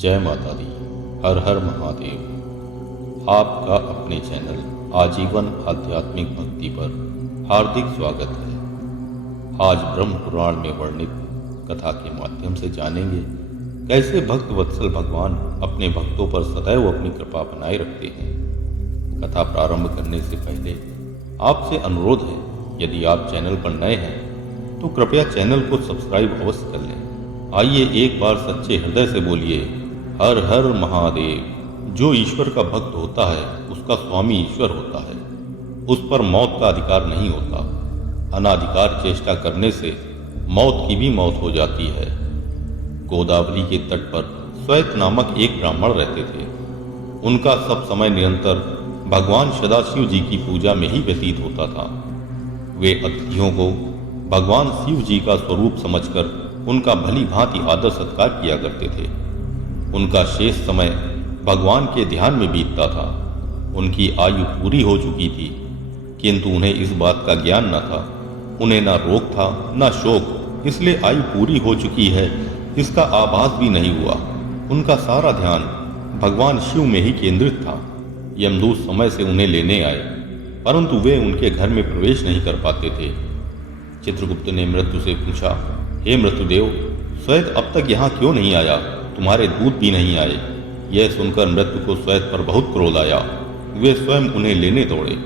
जय माता दी। हर हर महादेव। आपका अपने चैनल आजीवन आध्यात्मिक भक्ति पर हार्दिक स्वागत है। आज ब्रह्म पुराण में वर्णित कथा के माध्यम से जानेंगे कैसे भक्त वत्सल भगवान अपने भक्तों पर सदैव अपनी कृपा बनाए रखते हैं। कथा प्रारंभ करने से पहले आपसे अनुरोध है, यदि आप चैनल पर नए हैं तो कृपया चैनल को सब्सक्राइब अवश्य कर लें। आइए एक बार सच्चे हृदय से बोलिए, हर हर महादेव। जो ईश्वर का भक्त होता है उसका स्वामी ईश्वर होता है। उस पर मौत का अधिकार नहीं होता। अनाधिकार चेष्टा करने से मौत की भी मौत हो जाती है। गोदावरी के तट पर श्वेत नामक एक ब्राह्मण रहते थे। उनका सब समय निरंतर भगवान सदाशिव जी की पूजा में ही व्यतीत होता था। वे अतिथियों को भगवान शिव जी का स्वरूप समझकर उनका भली भांति आदर सत्कार किया करते थे। उनका शेष समय भगवान के ध्यान में बीतता था। उनकी आयु पूरी हो चुकी थी, किंतु उन्हें इस बात का ज्ञान न था। उन्हें न रोग था न शोक, इसलिए आयु पूरी हो चुकी है इसका आभास भी नहीं हुआ। उनका सारा ध्यान भगवान शिव में ही केंद्रित था। यमदूत समय से उन्हें लेने आए, परंतु वे उनके घर में प्रवेश नहीं कर पाते थे। चित्रगुप्त ने मृत्यु से पूछा, हे मृत्युदेव, श्वेत अब तक यहाँ क्यों नहीं आया? तुम्हारे दूत भी नहीं आए। यह सुनकर मृत्यु को श्वेत पर बहुत क्रोध आया। वे स्वयं उन्हें लेने दौड़े।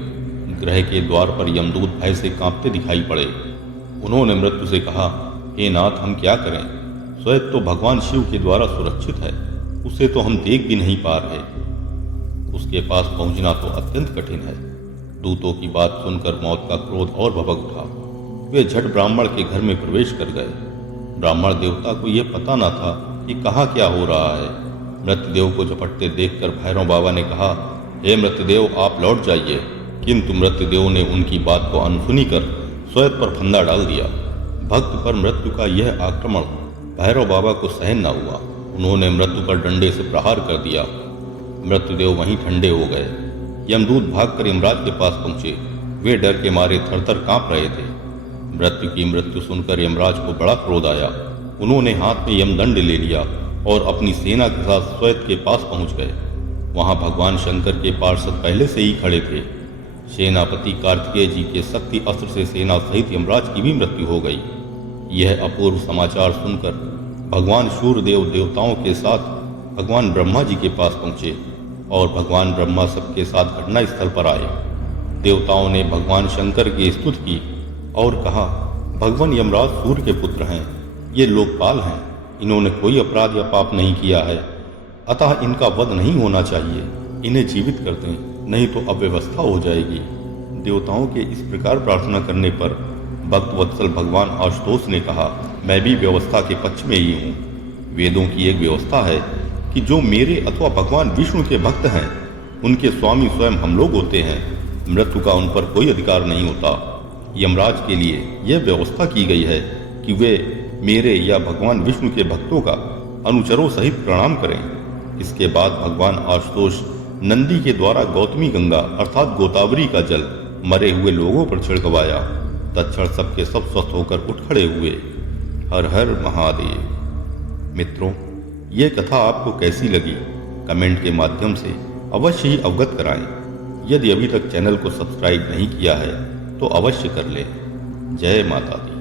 गृह के द्वार पर यमदूत भय से कांपते दिखाई पड़े। उन्होंने मृत्यु से कहा, हे नाथ, हम क्या करें? श्वेत तो भगवान शिव के द्वारा सुरक्षित है, उसे तो हम देख भी नहीं पा रहे। उसके पास पहुंचना तो अत्यंत कठिन है। दूतों की बात सुनकर मौत का क्रोध और भभक उठा। वे झट ब्राह्मण के घर में प्रवेश कर गए। ब्राह्मण देवता को यह पता न था कि कहाँ क्या हो रहा है। मृत्युदेव को झपटते देखकर भैरव बाबा ने कहा, हे मृत्युदेव, आप लौट जाइए। किंतु मृत्युदेव ने उनकी बात को अनसुनी कर श्वेत पर फंदा डाल दिया। भक्त पर मृत्यु का यह आक्रमण भैरव बाबा को सहन न हुआ। उन्होंने मृत्यु पर डंडे से प्रहार कर दिया। मृत्युदेव वहीं ठंडे हो गए। यमदूत भागकर यमराज के पास पहुंचे। वे डर के मारे थरथर कांप रहे थे। मृत्यु की मृत्यु सुनकर यमराज को बड़ा क्रोध आया। उन्होंने हाथ में यमदंड ले लिया और अपनी सेना के साथ श्वेत के पास पहुंच गए। वहां भगवान शंकर के पार्षद पहले से ही खड़े थे। सेनापति कार्तिकेय जी के शक्ति अस्त्र से सेना सहित यमराज की भी मृत्यु हो गई। यह अपूर्व समाचार सुनकर भगवान सूर्यदेव देवताओं के साथ भगवान ब्रह्मा जी के पास पहुंचे और भगवान ब्रह्मा सबके साथ घटना स्थल पर आए। देवताओं ने भगवान शंकर की स्तुति की और कहा, भगवान यमराज सूर्य के पुत्र हैं, ये लोकपाल हैं। इन्होंने कोई अपराध या पाप नहीं किया है, अतः इनका वध नहीं होना चाहिए। इन्हें जीवित कर दें, नहीं तो अव्यवस्था हो जाएगी। देवताओं के इस प्रकार प्रार्थना करने पर भक्त वत्सल भगवान आशुतोष ने कहा, मैं भी व्यवस्था के पक्ष में ही हूँ। वेदों की एक व्यवस्था है कि जो मेरे अथवा भगवान विष्णु के भक्त हैं उनके स्वामी स्वयं हम लोग होते हैं। मृत्यु का उन पर कोई अधिकार नहीं होता। यमराज के लिए यह व्यवस्था की गई है कि वे मेरे या भगवान विष्णु के भक्तों का अनुचरों सहित प्रणाम करें। इसके बाद भगवान आशुतोष नंदी के द्वारा गौतमी गंगा अर्थात गोदावरी का जल मरे हुए लोगों पर छिड़कवाया। तत्क्षण सबके सब स्वस्थ होकर उठ खड़े हुए। हर हर महादेव। मित्रों, ये कथा आपको कैसी लगी कमेंट के माध्यम से अवश्य ही अवगत कराएं। यदि अभी तक चैनल को सब्सक्राइब नहीं किया है तो अवश्य कर लें। जय माता दी।